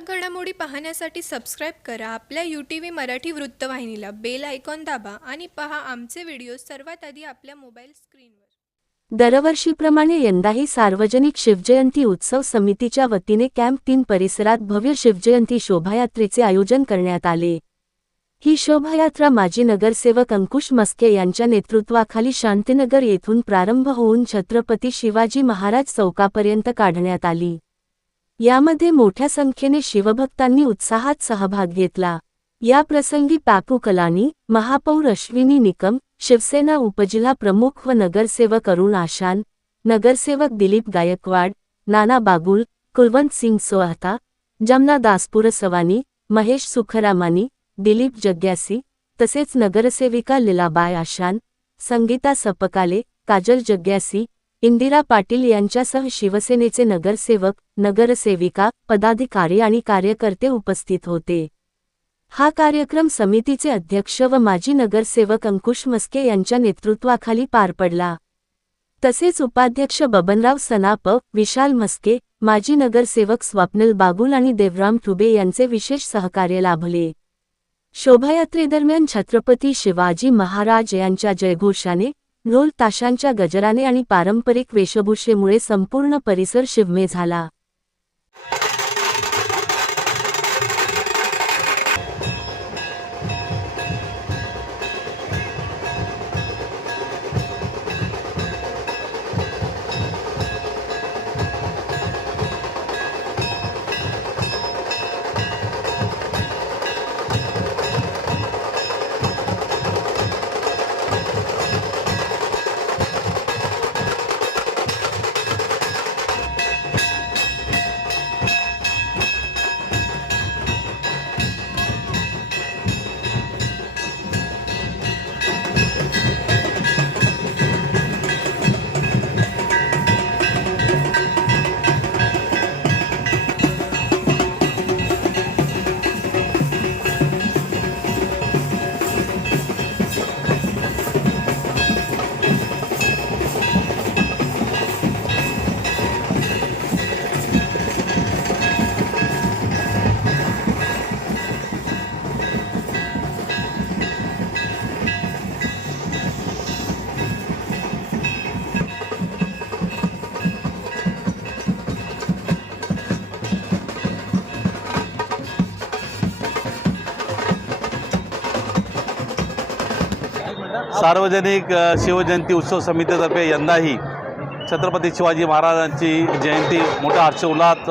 ठळक घडामोडी पाहण्यासाठी सबस्क्राईब करा आपल्या UTV मराठी वृत्तवाहिनीला. बेल आयकॉन दाबा आणि पहा आमचे व्हिडिओ सर्वात आधी आपल्या मोबाईल स्क्रीनवर. दरवर्षीप्रमाणे यंदाही सार्वजनिक शिवजयंती उत्सव समितीच्या वतीने कॅम्प 3 परिसरात भव्य शिवजयंती शोभायात्रेचे आयोजन करण्यात आले. ही शोभायात्रा माजी नगरसेवक अंकुश मस्के यांच्या नेतृत्वाखाली शांतीनगर येथून प्रारंभ होऊन छत्रपती शिवाजी महाराज चौकापर्यंत काढण्यात आली. यामध्ये मोठ्या संख्येने शिवभक्तांनी उत्साहात सहभाग घेतला. या प्रसंगी पापू कलानी, महापौर अश्विनी निकम, शिवसेना उपजिल्हा प्रमुख व नगरसेवक अरुण आशान, नगरसेवक दिलीप गायकवाड, नाना बागुल, कुलवंत सिंग सोहता, जमना दासपुर सवानी, महेश सुखरामानी, दिलीप जग्यासी, तसेच नगरसेविका लीलाबाई आशान, संगीता सपकाले, काजल जग्यासी, इंदिरा पाटील यांच्यासह शिवसेनेचे नगरसेवक, नगरसेविका, पदाधिकारी आणि कार्यकर्ते उपस्थित होते. हा कार्यक्रम समितीचे अध्यक्ष व माजी नगरसेवक अंकुश मस्के यांच्या नेतृत्वाखाली पार पडला. तसेच उपाध्यक्ष बबनराव सनाप, विशाल मस्के, माजी नगरसेवक स्वप्निल बागुल आणि देवराम ठुबे यांचे विशेष सहकार्य लाभले. शोभायात्रेदरम्यान छत्रपती शिवाजी महाराज यांच्या जयघोषाने, ढोल ताशांच्या गजराने आणि पारंपरिक वेशभूषेमुळे संपूर्ण परिसर शिवमय झाला. सार्वजनिक शिवजयंती उत्सव समितीतर्फे यंदाही छत्रपती शिवाजी महाराजांची जयंती मोठ्या हर्षोल्हास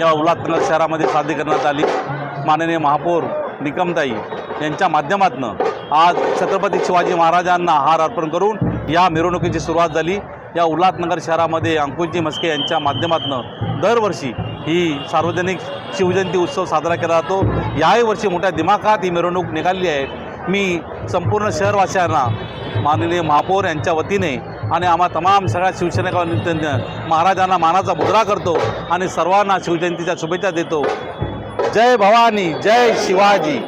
या उल्हासनगर शहरामध्ये साजरी करण्यात आली. माननीय महापौर निकमताई यांच्या माध्यमातून आज छत्रपती शिवाजी महाराजांना हार अर्पण करून या मिरवणुकीची सुरुवात झाली. या उल्हासनगर शहरामध्ये अंकुशजी मस्के यांच्या माध्यमातून दरवर्षी ही सार्वजनिक शिवजयंती उत्सव साजरा केला जातो. याही वर्षी मोठ्या दिमाखात ही मिरवणूक निघाली आहे. मी संपूर्ण शहरवासियांना माननीय महापौर यांच्या वतीने आणि आम्हा तमाम सगळ्या शिवसैनिकांना महाराजांना मानाचा मुद्रा करतो आणि सर्वांना शिवजयंतीच्या शुभेच्छा देतो. जय भवानी, जय शिवाजी.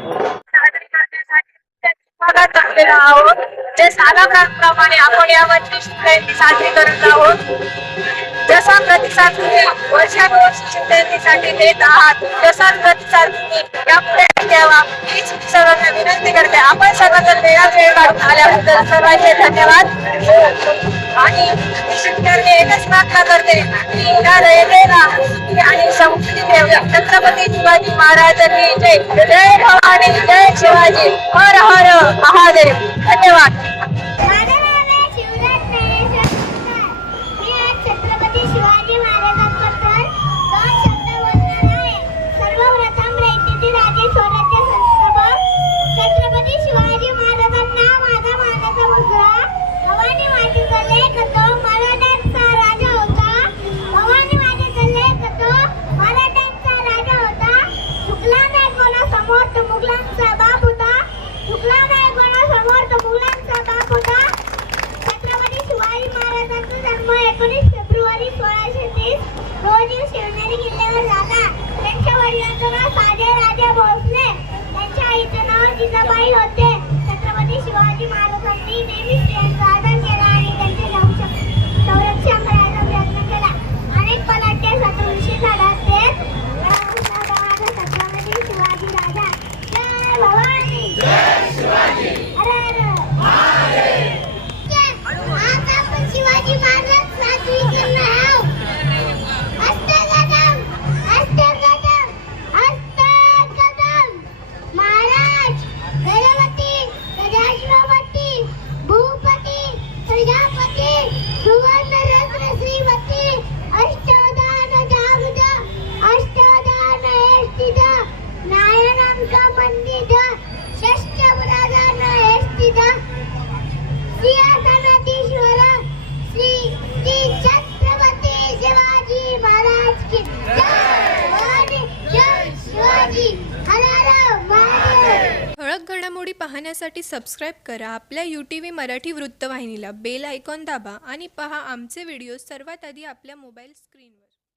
सालाप्रमाणे आपण यावर्षी शिवजयंती साजरी करत आहोत. जसा प्रतिसाद तुम्ही वर्षानुवर्ष शिवजयंतीसाठी देत आहात तसाच प्रतिसाद तुम्ही यापुढे द्यावा हीच सर्वांना विनंती करते. आपण सर्वांना वेळात वेळ काढून आल्याबद्दल सर्वांचे धन्यवाद. आणि शिवजयंती एकच प्रार्थना करते की या रयतेला आणि संस्कृती ठेवूया. छत्रपती शिवाजी महाराजांनी जय. जय भवानी, जय शिवाजी. हर हर महादेव. धन्यवाद. शिवाजी महाराजांबद्दल दोन शब्द बोलणार आहे. सर्वप्रथम रयतेचे राजे स्वराज्य संस्थापक छत्रपती शिवाजी महाराजांना माझा मानाचा मुजरा. भवानी मातेचा लेख तो मराठ्यांचा राजा होता. भवानी मातेचा लेख तो मराठ्यांचा राजा होता. झुकला नाही कोणासमोर तो मुघलांचा बाप होता. झुकला नाही कोणासमोर तो मुघलांचा बाप होता. छत्रपती शिवाजी महाराजांचा जन्म 19 फेब्रुवारी 1630 रोजी शिवनेरी किल्ल्यावर झाला. त्यांच्या वडिलांचं नाव साजे राजा भोसले, त्यांच्या आईचं नाव जिजाबाई होते. छत्रपती शिवाजी महाराजांनी नेहमी स्त्रियांचा आदर केला आणि त्यांचे संरक्षण करायचा प्रयत्न केला. अनेक पलाट्या शत्रूंशी लढत देत पाहण्यासाठी सबस्क्राईब करा आपल्या UTV मराठी वृत्तवाहिनीला. बेल आयकॉन दाबा आणि पहा आमचे व्हिडिओ सर्वात आधी आपल्या मोबाईल स्क्रीनवर.